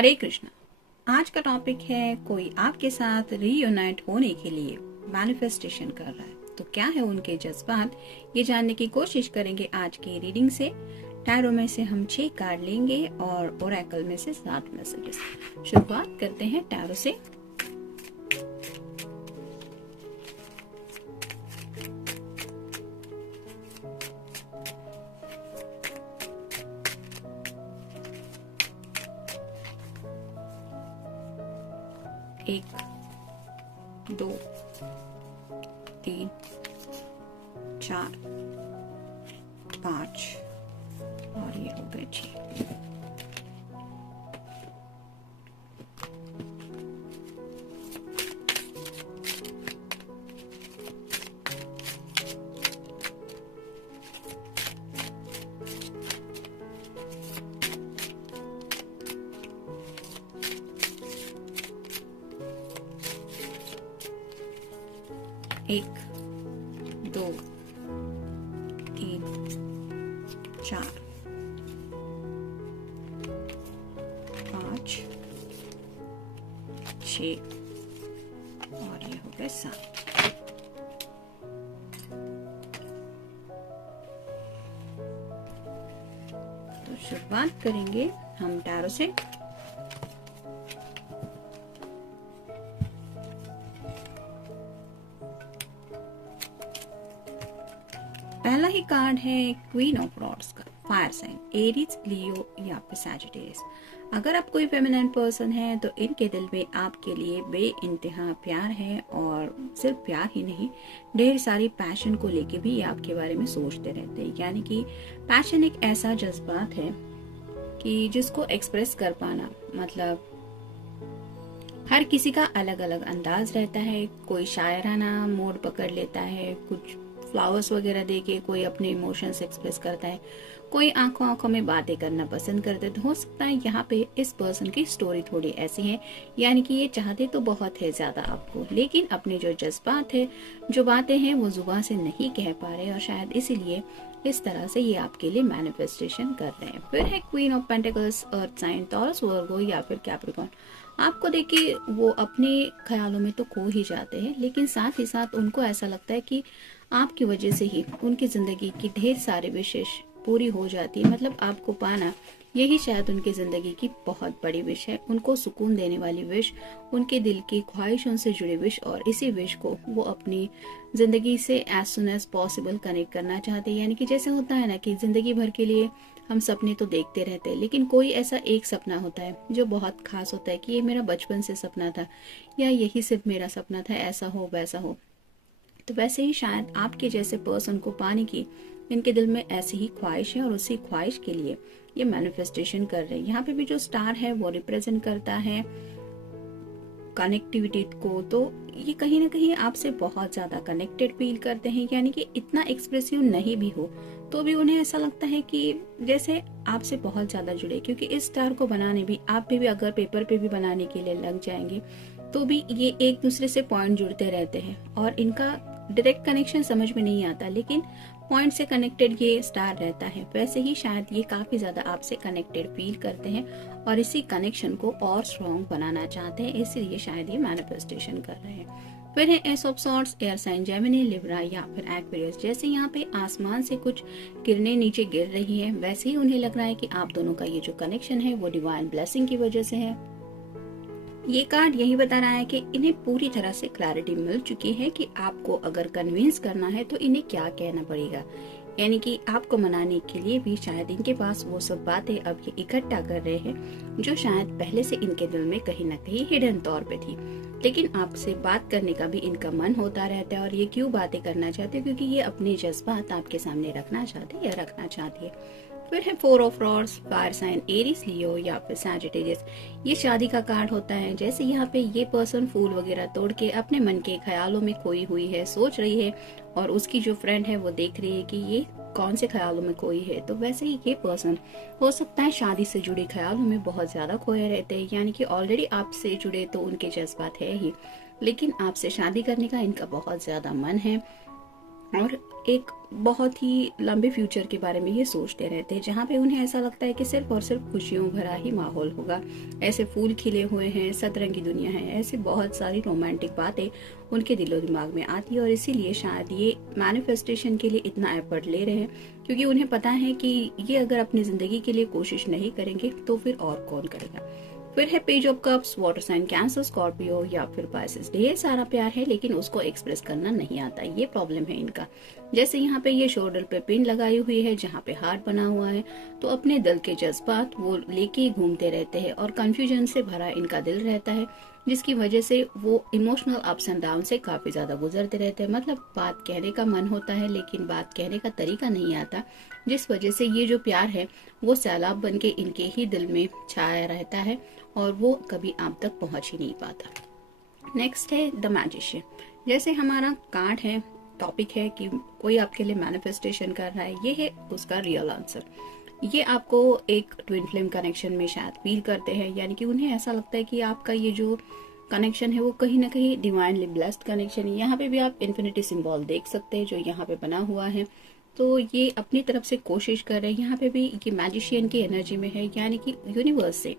हरे कृष्णा। आज का टॉपिक है कोई आपके साथ रीयूनाइट होने के लिए मैनिफेस्टेशन कर रहा है, तो क्या है उनके जज्बात, ये जानने की कोशिश करेंगे आज की रीडिंग से। टैरो में से हम 6 कार्ड लेंगे और ओरेकल में से 7 मैसेजेस। शुरुआत करते हैं टैरो से। एक, 2, 3, 4, 5 और ये हो गए 6। एक, 2, 3, 4, 5, 6 और ये हो गए 7। तो शुरुआत करेंगे हम टैरो से। पहला ही कार्ड है क्वीन ऑफ रॉड्स का, फायर साइन, एरीज, लियो या फिर सैजिटेरियस। अगर आप कोई फेमिनिन पर्सन है तो इनके दिल में आपके लिए बेइंतहा प्यार है, और सिर्फ प्यार ही नहीं, ढेर सारी पैशन को लेके भी ये आपके बारे में सोचते रहते हैं। यानी कि पैशन एक ऐसा जज्बात है कि जिसको एक्सप्रेस कर पाना, मतलब हर किसी का अलग अलग अंदाज रहता है। कोई शायराना मोड पकड़ लेता है, कुछ फ्लावर्स वगैरह देके कोई अपने इमोशंस एक्सप्रेस करता है, कोई आंखों आंखों में बातें करना पसंद करते। तो हो सकता है यहाँ पे इस पर्सन की स्टोरी थोड़ी ऐसी है, यानी कि ये चाहते तो बहुत है ज्यादा आपको, लेकिन अपने जो जज्बात है, जो बातें हैं, वो जुबान से नहीं कह पा रहे, और शायद इसीलिए इस तरह से ये आपके लिए मैनिफेस्टेशन कर रहे हैं। फिर है queen of pentacles, earth sign, Taurus, Virgo या फिर कैप्रिकॉर्न। आपको देखिए वो अपने ख्यालों में तो खो ही जाते हैं, लेकिन साथ ही साथ उनको ऐसा लगता है कि आपकी वजह से ही उनकी जिंदगी की ढेर सारे विशेष पूरी हो जाती है। मतलब आपको पाना, यही शायद उनकी जिंदगी की बहुत बड़ी विश है, उनको सुकून देने वाली विश, उनके दिल की ख्वाहिशों से जुड़ी विश, और इसी विश को वो अपनी जिंदगी से as soon as possible connect करना चाहते हैं। यानी कि जैसे होता है ना कि जिंदगी भर के लिए हम सपने तो देखते रहते हैं, लेकिन कोई ऐसा एक सपना होता है जो बहुत खास होता है कि ये मेरा बचपन से सपना था, या यही सिर्फ मेरा सपना था, ऐसा हो वैसा हो। तो वैसे ही शायद आपके जैसे पर्सन को पाने की इनके दिल में ऐसी ही ख्वाहिश है, और उसी ख्वाहिश के लिए ये मैनिफेस्टेशन कर रहे हैं। यहाँ पे भी जो स्टार है वो रिप्रेजेंट करता है कनेक्टिविटी को, तो ये कहीं ना कहीं आपसे बहुत ज्यादा कनेक्टेड फील करते हैं। यानी कि इतना एक्सप्रेसिव नहीं भी हो तो भी उन्हें ऐसा लगता है कि जैसे आपसे बहुत ज्यादा जुड़े, क्योंकि इस स्टार को बनाने भी आप भी अगर पेपर पे भी बनाने के लिए लग जाएंगे तो भी ये एक दूसरे से पॉइंट जुड़ते रहते हैं, और इनका डायरेक्ट कनेक्शन समझ में नहीं आता, लेकिन पॉइंट से कनेक्टेड ये स्टार रहता है। वैसे ही शायद ये काफी ज्यादा आपसे कनेक्टेड फील करते हैं, और इसी कनेक्शन को और स्ट्रॉन्ग बनाना चाहते हैं, इसलिए शायद ये मैनिफेस्टेशन कर रहे हैं। फिर है ace of swords, air sign, Gemini, Libra या फिर एक्वेरियस। जैसे यहाँ पे आसमान से कुछ किरणें नीचे गिर रही है, वैसे ही उन्हें लग रहा है कि आप दोनों का ये जो कनेक्शन है वो डिवाइन ब्लेसिंग की वजह से है। ये कार्ड यही बता रहा है कि इन्हें पूरी तरह से क्लैरिटी मिल चुकी है कि आपको अगर कन्विंस करना है तो इन्हें क्या कहना पड़ेगा। यानी कि आपको मनाने के लिए भी शायद इनके पास वो सब बातें अब ये इकट्ठा कर रहे हैं जो शायद पहले से इनके दिल में कहीं ना कहीं हिडन तौर पे थी, लेकिन आपसे बात करने का भी इनका मन होता रहता है। और ये क्यों बातें करना चाहते हैं, क्योंकि ये अपने जज्बात आपके सामने रखना चाहते हैं या रखना चाहती है। फिर है 4 of rods, fire sign, Aries, Leo या फिर सैजिटेरियस। ये शादी का कार्ड होता है। जैसे यहाँ पे ये पर्सन फूल वगैरह तोड़ के अपने मन के ख्यालों में खोई हुई है, सोच रही है, और उसकी जो फ्रेंड है वो देख रही है कि ये कौन से ख्यालों में खोई है। तो वैसे ही ये पर्सन हो सकता है शादी से जुड़े ख्यालों में बहुत ज्यादा खोए रहते हैं। यानी कि ऑलरेडी आपसे जुड़े तो उनके जज्बात है ही, लेकिन आपसे शादी करने का इनका बहुत ज्यादा मन है। और एक बहुत ही लंबे फ्यूचर के बारे में ये सोचते रहते हैं, जहाँ पे उन्हें ऐसा लगता है कि सिर्फ और सिर्फ खुशियों भरा ही माहौल होगा, ऐसे फूल खिले हुए हैं, सतरंगी दुनिया है, ऐसे बहुत सारी रोमांटिक बातें उनके दिलो दिमाग में आती है। और इसीलिए शायद ये मैनिफेस्टेशन के लिए इतना एफर्ट ले रहे हैं, क्योंकि उन्हें पता है कि ये अगर अपनी जिंदगी के लिए कोशिश नहीं करेंगे तो फिर और कौन करेगा। फिर है page of cups, water sign Cancer, Scorpio या फिर पाइसेस। ढेर सारा प्यार है लेकिन उसको एक्सप्रेस करना नहीं आता, ये प्रॉब्लम है इनका। जैसे यहाँ पे ये शोल्डर पे पिन लगाई हुई है जहाँ पे हार्ट बना हुआ है, तो अपने दिल के जज्बात वो लेके घूमते रहते हैं और कंफ्यूजन से भरा इनका दिल रहता है, जिसकी वजह से वो इमोशनल अप्स एंड डाउन से काफी ज्यादा गुजरते रहते हैं। मतलब बात कहने का मन होता है लेकिन बात कहने का तरीका नहीं आता, जिस वजह से ये जो प्यार है वो सैलाब बन के इनके ही दिल में छाया रहता है और वो कभी आप तक पहुंच ही नहीं पाता। नेक्स्ट है द मैजिशियन। जैसे हमारा कार्ड है, टॉपिक है कि कोई आपके लिए मैनिफेस्टेशन कर रहा है, ये है उसका रियल आंसर। ये आपको एक ट्विन फ्लेम कनेक्शन में शायद फील करते हैं, यानी कि उन्हें ऐसा लगता है कि आपका ये जो कनेक्शन है वो कहीं ना कहीं डिवाइनली ब्लेस्ड कनेक्शन है। यहाँ पे भी आप इन्फिनिटी सिंबल देख सकते हैं जो यहाँ पे बना हुआ है। तो ये अपनी तरफ से कोशिश कर रहे हैं, यहाँ पे भी ये मैजिशियन की एनर्जी में है, यानी कि यूनिवर्स से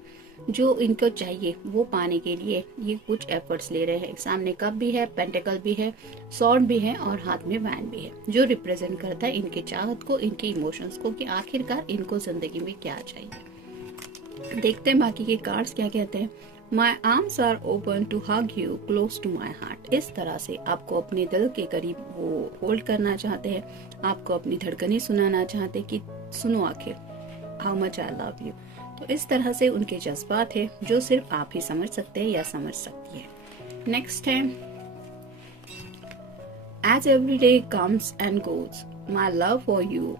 जो इनको चाहिए वो पाने के लिए ये कुछ एफर्ट्स ले रहे हैं। सामने कप भी है, पेंटिकल भी है, सॉर्ड भी है और हाथ में वैन भी है, जो रिप्रेजेंट करता है इनके चाहत को, इनके इमोशंस को, कि आखिरकार इनको जिंदगी में क्या चाहिए। देखते हैं बाकी के कार्ड्स क्या कहते हैं। My arms are open to hug you close to my heart. इस तरह से आपको अपने दिल के करीब वो होल्ड करना चाहते हैं, आपको अपनी धड़कनें सुनाना चाहते हैं कि सुनो आखिर how much I love you. तो इस तरह से उनके जज्बात है जो सिर्फ आप ही समझ सकते हैं या समझ सकती है। नेक्स्ट है as every day comes and goes my love for you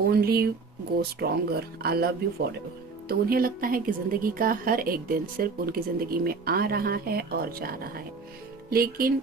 only go stronger, I love you forever. तो उन्हें लगता है कि जिंदगी का हर एक दिन सिर्फ उनकी जिंदगी में आ रहा है और जा रहा है, लेकिन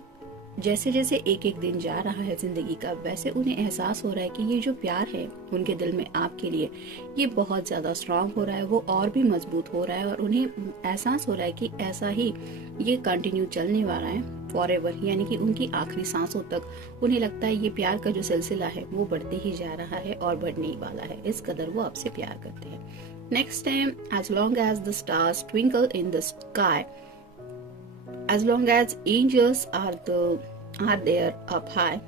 जैसे जैसे एक एक दिन जा रहा है जिंदगी का, वैसे उन्हें एहसास हो रहा है कि ये जो प्यार है उनके दिल में आपके लिए ये बहुत ज्यादा स्ट्रांग हो रहा है, वो और भी मजबूत हो रहा है। और उन्हें एहसास हो रहा है कि ऐसा ही ये कंटिन्यू चलने वाला है फॉरएवर, यानी कि उनकी आखिरी सांसों तक उन्हें लगता है ये प्यार का जो सिलसिला है वो बढ़ते ही जा रहा है और बढ़ने ही वाला है, इस कदर वो आपसे प्यार करते हैं। Next time as long as the stars twinkle in the sky, as long as angels are there up high,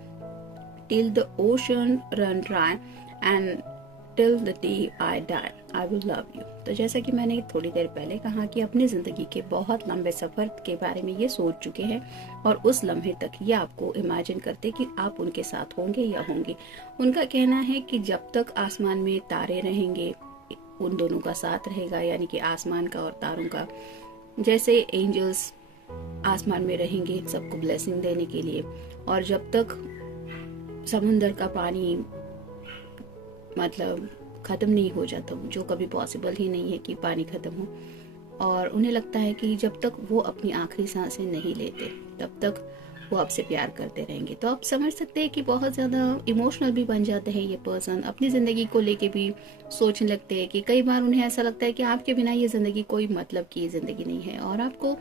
till the ocean run dry and till the day I die, I will love you। तो जैसा कि मैंने थोड़ी देर पहले कहा कि अपनी जिंदगी के बहुत लंबे सफर के बारे में ये सोच चुके हैं और उस लम्हे तक ये आपको इमेजिन करते कि आप उनके साथ होंगे या होंगे। उनका कहना है कि जब तक आसमान में तारे रहेंगे उन दोनों का साथ रहेगा, यानी कि आसमान का और तारों का। जैसे एंजल्स आसमान में रहेंगे सबको ब्लेसिंग देने के लिए, और जब तक समुंदर का पानी मतलब खत्म नहीं हो जाता, जो कभी पॉसिबल ही नहीं है कि पानी खत्म हो, और उन्हें लगता है कि जब तक वो अपनी आखिरी सांसें नहीं लेते तब तक वो आपसे प्यार करते रहेंगे। तो आप समझ सकते हैं कि बहुत ज़्यादा इमोशनल भी बन जाते हैं ये पर्सन, अपनी ज़िंदगी को लेके भी सोचने लगते हैं कि कई बार उन्हें ऐसा लगता है कि आपके बिना ये ज़िंदगी कोई मतलब की ज़िंदगी नहीं है, और आपको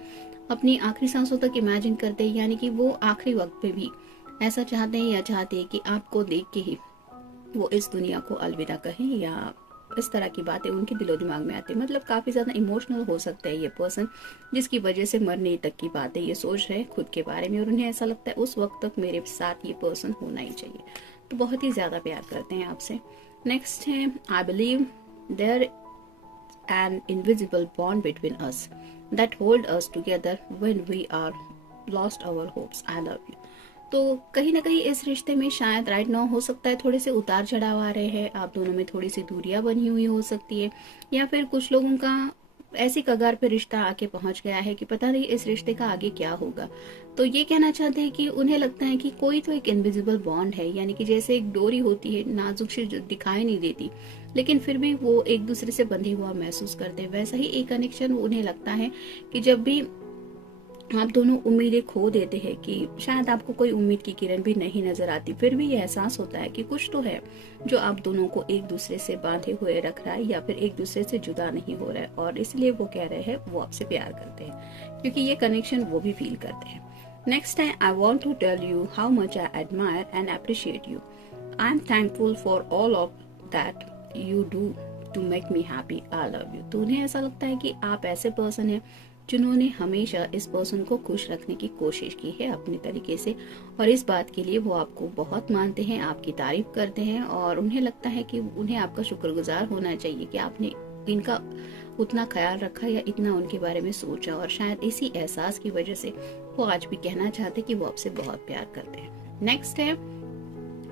अपनी आखिरी सांसों तक इमेजिन करते हैं, यानी कि वो आखिरी वक्त पे भी ऐसा चाहते हैं या चाहते हैं कि आपको देख के ही वो इस दुनिया को अलविदा कहें, या इस तरह की बातें उनके दिलो दिमाग में आती है। मतलब काफी ज्यादा इमोशनल हो सकता है ये पर्सन, जिसकी वजह से मरने तक की बातें ये सोच रहे हैं खुद के बारे में, और उन्हें ऐसा लगता है उस वक्त तक मेरे साथ ये पर्सन होना ही चाहिए। तो बहुत ही ज्यादा प्यार करते हैं आपसे। नेक्स्ट है I believe there an invisible bond between us that hold us together when we are lost our hopes, I love you. तो कहीं ना कहीं इस रिश्ते में शायद राइट नाउ हो सकता है थोड़े से उतार चढ़ाव आ रहे हैं, आप दोनों में थोड़ी सी दूरियां बनी हुई हो सकती है, या फिर कुछ लोगों का ऐसी कगार पे रिश्ता आके पहुंच गया है कि पता नहीं इस रिश्ते का आगे क्या होगा। तो ये कहना चाहते हैं कि उन्हें लगता है कि कोई तो एक इनविजिबल बॉन्ड है, यानी कि जैसे एक डोरी होती है नाजुक से जो दिखाई नहीं देती लेकिन फिर भी वो एक दूसरे से बंधे हुआ महसूस करते हैं, वैसा ही एक कनेक्शन उन्हें लगता है कि जब भी आप दोनों उम्मीदें खो देते हैं कि शायद आपको कोई उम्मीद की किरण भी नहीं नजर आती, फिर भी ये एहसास होता है कि कुछ तो है जो आप दोनों को एक दूसरे से बांधे हुए रख रहा है या फिर एक दूसरे से जुदा नहीं हो रहा है, और इसलिए वो कह रहे हैं वो आपसे प्यार करते हैं, क्योंकि ये कनेक्शन वो भी फील करते हैं। Next time, I want to tell you how much I admire and appreciate you. I am thankful for all of that you do to make me happy. I love you. तो उन्हें ऐसा लगता है कि आप ऐसे पर्सन हैं जिन्होंने हमेशा इस पर्सन को खुश रखने की कोशिश की है अपने तरीके से, और इस बात के लिए वो आपको बहुत मानते हैं, आपकी तारीफ करते हैं, और उन्हें लगता है कि उन्हें आपका शुक्रगुजार होना चाहिए कि आपने इनका उतना ख्याल रखा या इतना उनके बारे में सोचा, और शायद इसी एहसास की वजह से वो आज भी कहना चाहते कि वो आपसे बहुत प्यार करते हैं। नेक्स्ट है,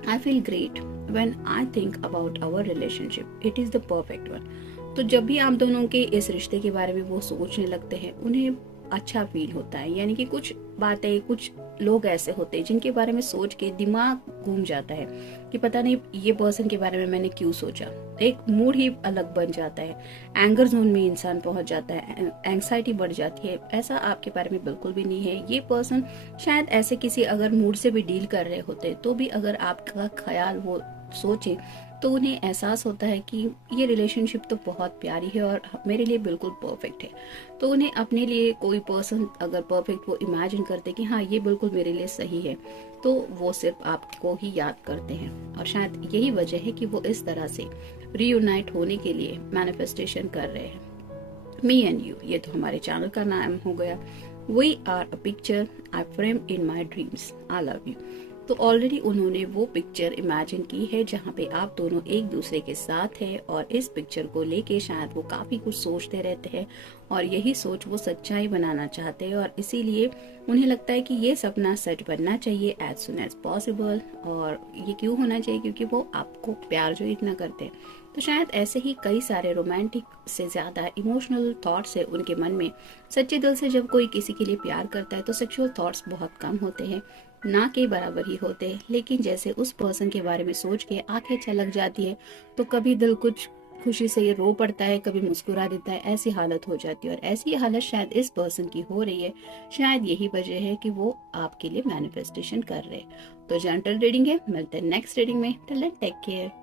I feel great when I think about our relationship. It is the perfect one. तो जब भी आप दोनों के इस रिश्ते के बारे में वो सोचने लगते हैं, उन्हें अच्छा फील होता है। यानी कि कुछ बातें, कुछ लोग ऐसे होते हैं जिनके बारे में सोच के दिमाग घूम जाता है कि पता नहीं ये पर्सन के बारे में मैंने क्यों सोचा। एक मूड ही अलग बन जाता है, एंगर जोन में इंसान पहुंच जाता है, एंग्जाइटी बढ़ जाती है। ऐसा आपके बारे में बिल्कुल भी नहीं है। ये पर्सन शायद ऐसे किसी अगर मूड से भी डील कर रहे होते तो भी अगर आपका ख्याल वो सोचे तो उन्हें एहसास होता है कि ये रिलेशनशिप तो बहुत प्यारी है और मेरे लिए बिल्कुल परफेक्ट है। तो उन्हें अपने लिए कोई पर्सन अगर परफेक्ट वो इमेजिन करते कि हाँ ये बिल्कुल मेरे लिए सही है, तो वो सिर्फ आपको ही याद करते हैं। और शायद यही वजह है कि वो इस तरह से रीयूनाइट होने के लिए मैनिफेस्टेशन कर रहे हैं। मी एंड यू, ये तो हमारे चैनल का नाम हो गया। We are a picture I frame in my dreams, I love you. तो ऑलरेडी उन्होंने वो पिक्चर इमेजिन की है जहाँ पे आप दोनों एक दूसरे के साथ हैं, और इस पिक्चर को लेके शायद वो काफी कुछ सोचते रहते हैं, और यही सोच वो सच्चाई बनाना चाहते हैं, और इसीलिए उन्हें लगता है कि ये सपना सच बनना चाहिए एज सुन एज पॉसिबल। और ये क्यों होना चाहिए? क्योंकि वो आपको प्यार जो इतना करते हैं। तो शायद ऐसे ही कई सारे रोमांटिक से ज्यादा इमोशनल थॉट्स है उनके मन में। सच्चे दिल से जब कोई किसी के लिए प्यार करता है तो सेक्सुअल थॉट्स बहुत कम होते हैं, ना के बराबर ही होते हैं। लेकिन जैसे उस पर्सन के बारे में सोच के आंखें छलक जाती है, तो कभी दिल कुछ खुशी से ये रो पड़ता है, कभी मुस्कुरा देता है, ऐसी हालत हो जाती है। और ऐसी हालत शायद इस पर्सन की हो रही है। शायद यही वजह है कि वो आपके लिए मैनिफेस्टेशन कर रहे हैं। तो जेंटल रीडिंग है, मिलते हैं नेक्स्ट रीडिंग में। Till then take care.